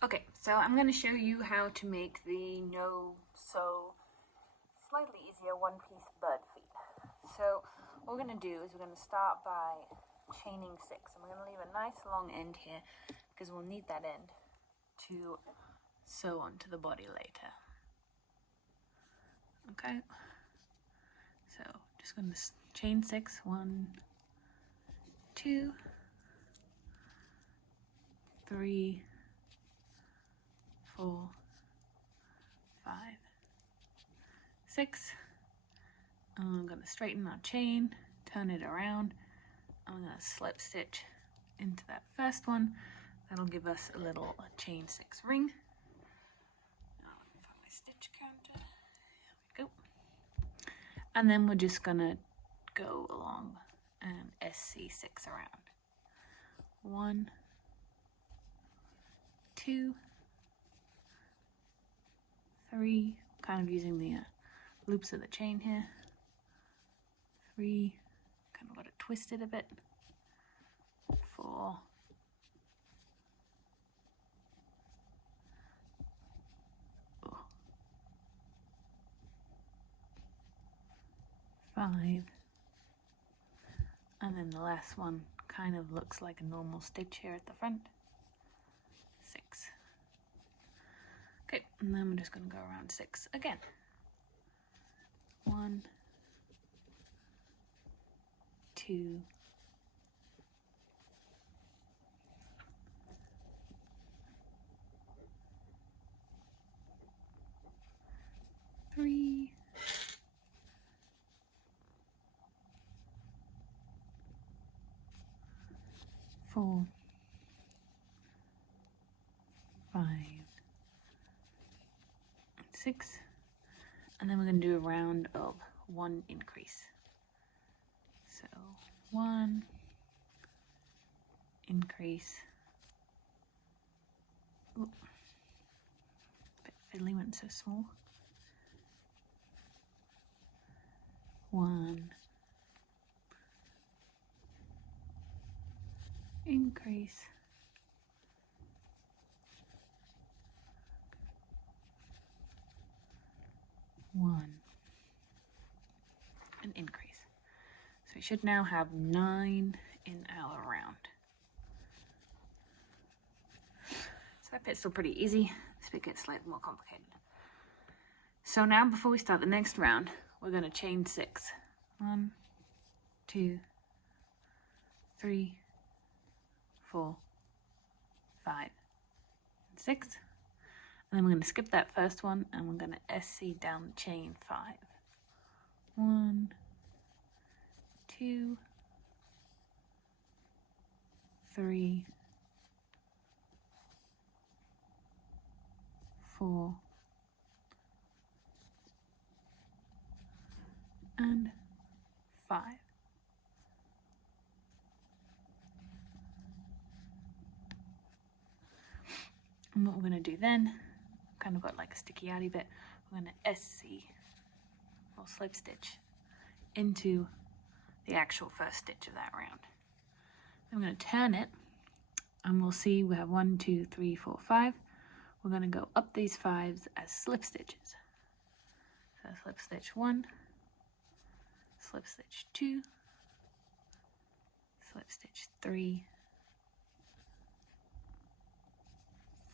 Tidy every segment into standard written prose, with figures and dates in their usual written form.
Okay, so I'm going to show you how to make the no-sew, slightly easier one-piece bird feet. So what we're going to do is we're going to start by chaining 6, and we're going to leave a nice long end here because we'll need that end to sew onto the body later. Okay, so just going to chain 6, 1, 2, 3, 4, 5, 6. I'm going to straighten our chain, turn it around. I'm going to slip stitch into that first one. That'll give us a little chain 6 ring. Now let me find my stitch counter. Here we go. And then we're just going to go along and SC6 around. 1, 2, 3, kind of using the loops of the chain here. 3, kind of got it twisted a bit. 4, 5, and then the last one kind of looks like a normal stitch here at the front. 6. Okay, and then we're just going to go around 6 again. 1, 2, 3, 4, 5, 6, and then we're going to do a round of 1 increase. So 1 increase. Ooh, bit fiddly when it's so small. 1 increase. 1 and increase. So we should now have 9 in our round. So that bit's still pretty easy. This bit gets slightly more complicated. So now before we start the next round, we're going to chain 6. 1, 2, 3, 4, 5, 6. And then we're going to skip that first one and we're going to SC down the chain 5. 1, 2, 3, 4, and 5. And what we're going to do then, kind of got like a sticky outy bit, we're going to SC or slip stitch into the actual first stitch of that round. Then we're going to turn it and we'll see we have 1, 2, 3, 4, 5. We're going to go up these 5s as slip stitches. So slip stitch 1, slip stitch 2, slip stitch 3,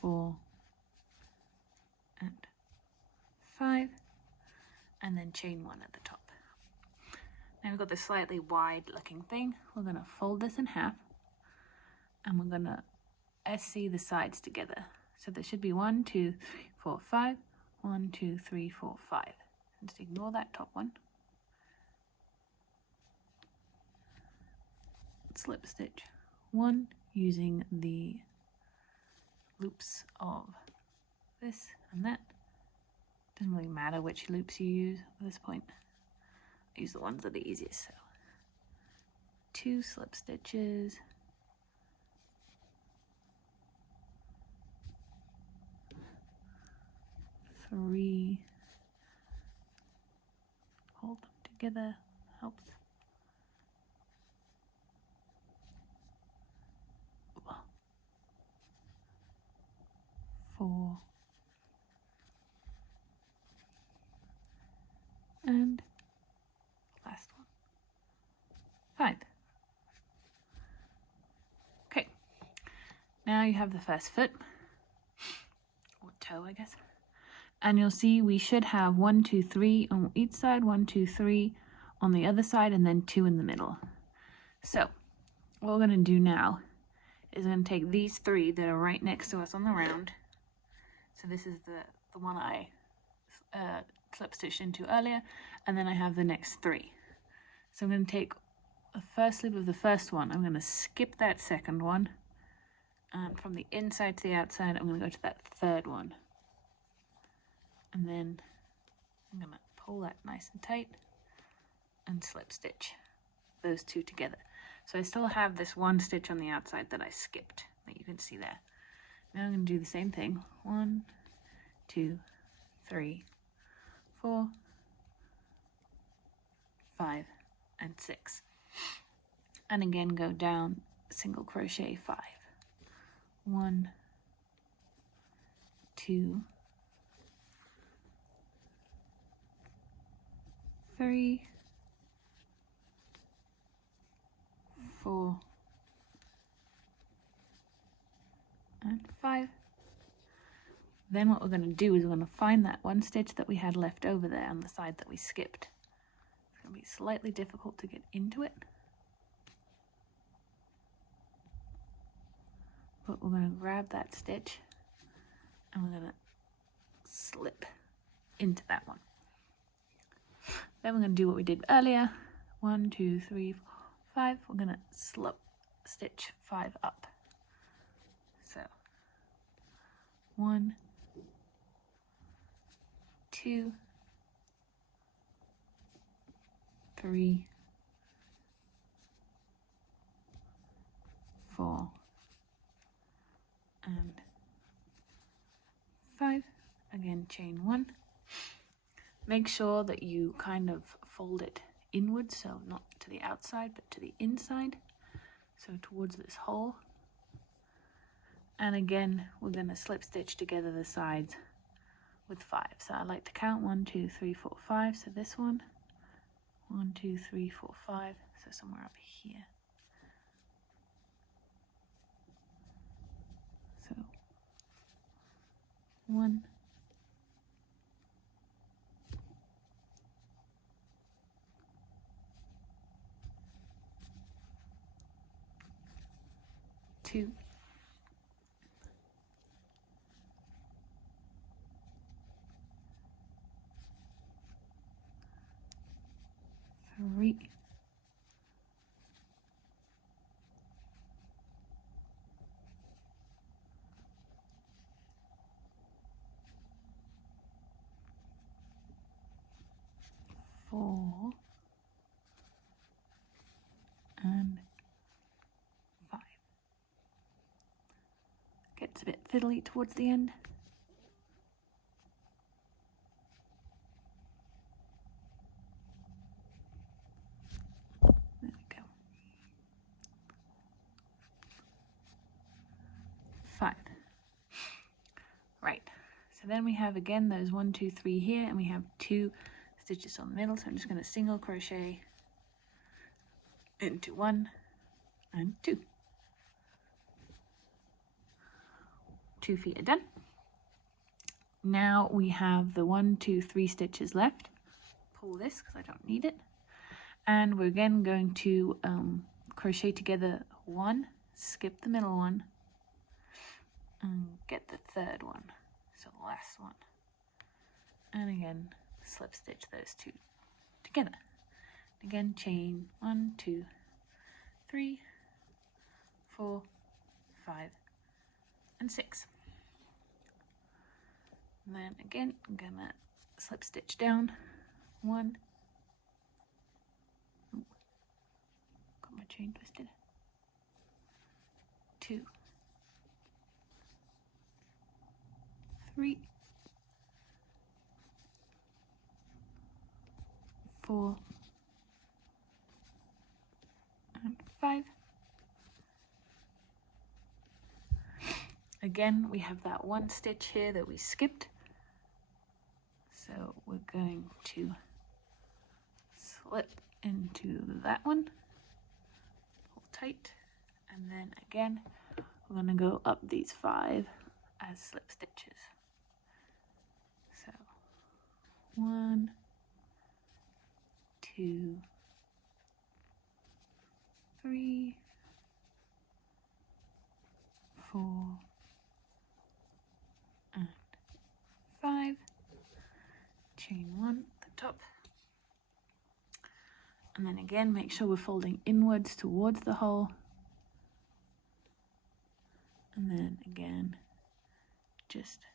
4, and 5, and then chain 1 at the top. Now we've got this slightly wide looking thing. We're going to fold this in half and we're going to SC the sides together. So there should be 1, 2, 3, 4, 5, 1, 2, 3, 4, 5. Just ignore that top one. Slip stitch 1 using the loops of this and that. Doesn't really matter which loops you use at this point. I use the ones that are the easiest. So 2 slip stitches, 3, hold them together, helps. now you have the first foot, or toe, I guess. And you'll see we should have 1, 2, 3 on each side, 1, 2, 3 on the other side, and then 2 in the middle. So what we're going to do now is going to take these 3 that are right next to us on the round. So this is the one I slip stitched into earlier, and then I have the next 3. So I'm going to take the first loop of the first one, I'm going to skip that second one, and from the inside to the outside I'm going to go to that third one, and then I'm going to pull that nice and tight and slip stitch those 2 together. So I still have this 1 stitch on the outside that I skipped, that you can see there. Now I'm going to do the same thing. 1, 2, 3, 4, 5, and 6. And again go down single crochet 5. 1, 2, 3, 4, and 5. Then what we're going to do is we're going to find that 1 stitch that we had left over there on the side that we skipped. It's going to be slightly difficult to get into it, but we're going to grab that stitch and we're going to slip into that one. Then we're going to do what we did earlier. 1, 2, 3, 4, 5. We're going to slip stitch 5 up. So 1, 2, 3, 4, and 5. Again, chain 1. Make sure that you kind of fold it inwards, so not to the outside but to the inside, so towards this hole. And again, we're going to slip stitch together the sides with 5. So I like to count 1, 2, 3, 4, 5. So this one, 1, 2, 3, 4, 5. So somewhere up here. So 1, 2, 3, 4, and 5. Gets a bit fiddly towards the end. There we go. 5. Right. So then we have again those 1, 2, 3 here, and we have 2 stitches on the middle. So I'm just going to single crochet into 1 and 2. 2 feet are done. Now we have the 1, 2, 3 stitches left. Pull this because I don't need it, and we're again going to crochet together 1, skip the middle one, and get the third one, so the last one, and again slip stitch those 2 together. Again, chain 1, 2, 3, 4, 5, and 6. And then again, I'm gonna slip stitch down 1. Ooh, got my chain twisted. 2, 3, 4, and 5. Again, we have that 1 stitch here that we skipped, so we're going to slip into that one, pull tight, and then again we're going to go up these 5 as slip stitches. So 1, 2, 3, 4, and 5. Chain 1 at the top. And then again, make sure we're folding inwards towards the hole. And then again, just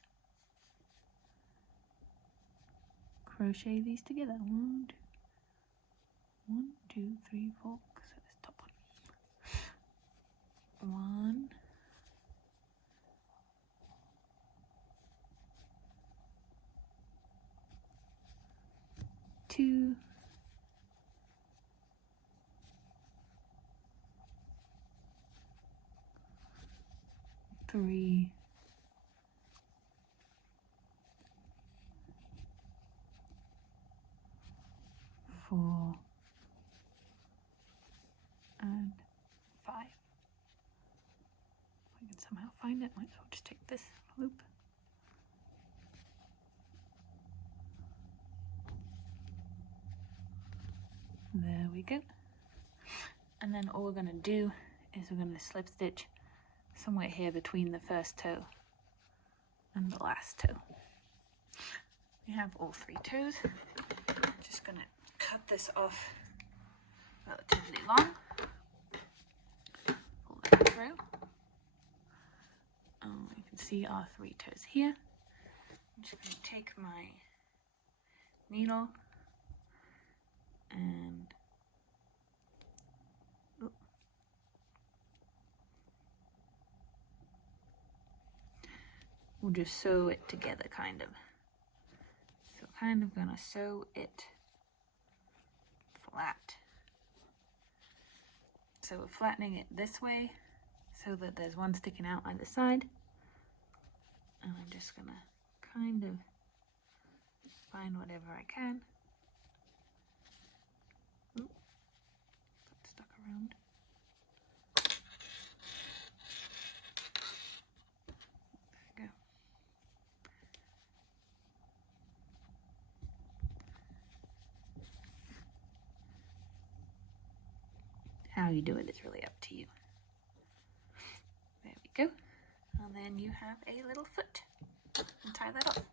crochet these together. 1, 2, 3, 4. So this top one. 1, 2, 3, 4, and 5. If I can somehow find it, might as well just take this loop. There we go. And then all we're going to do is we're going to slip stitch somewhere here between the first toe and the last toe. We have all 3 toes. Just going to cut this off relatively long. Pull that through. You can see our 3 toes here. I'm just going to take my needle and we'll just sew it together, kind of. So kind of gonna sew it flat. So we're flattening it this way so that there's one sticking out either side. And I'm just gonna kind of find whatever I can. Ooh, got stuck around. There we go. How you do it is really up to you. There we go. And then you have a little foot. And tie that off.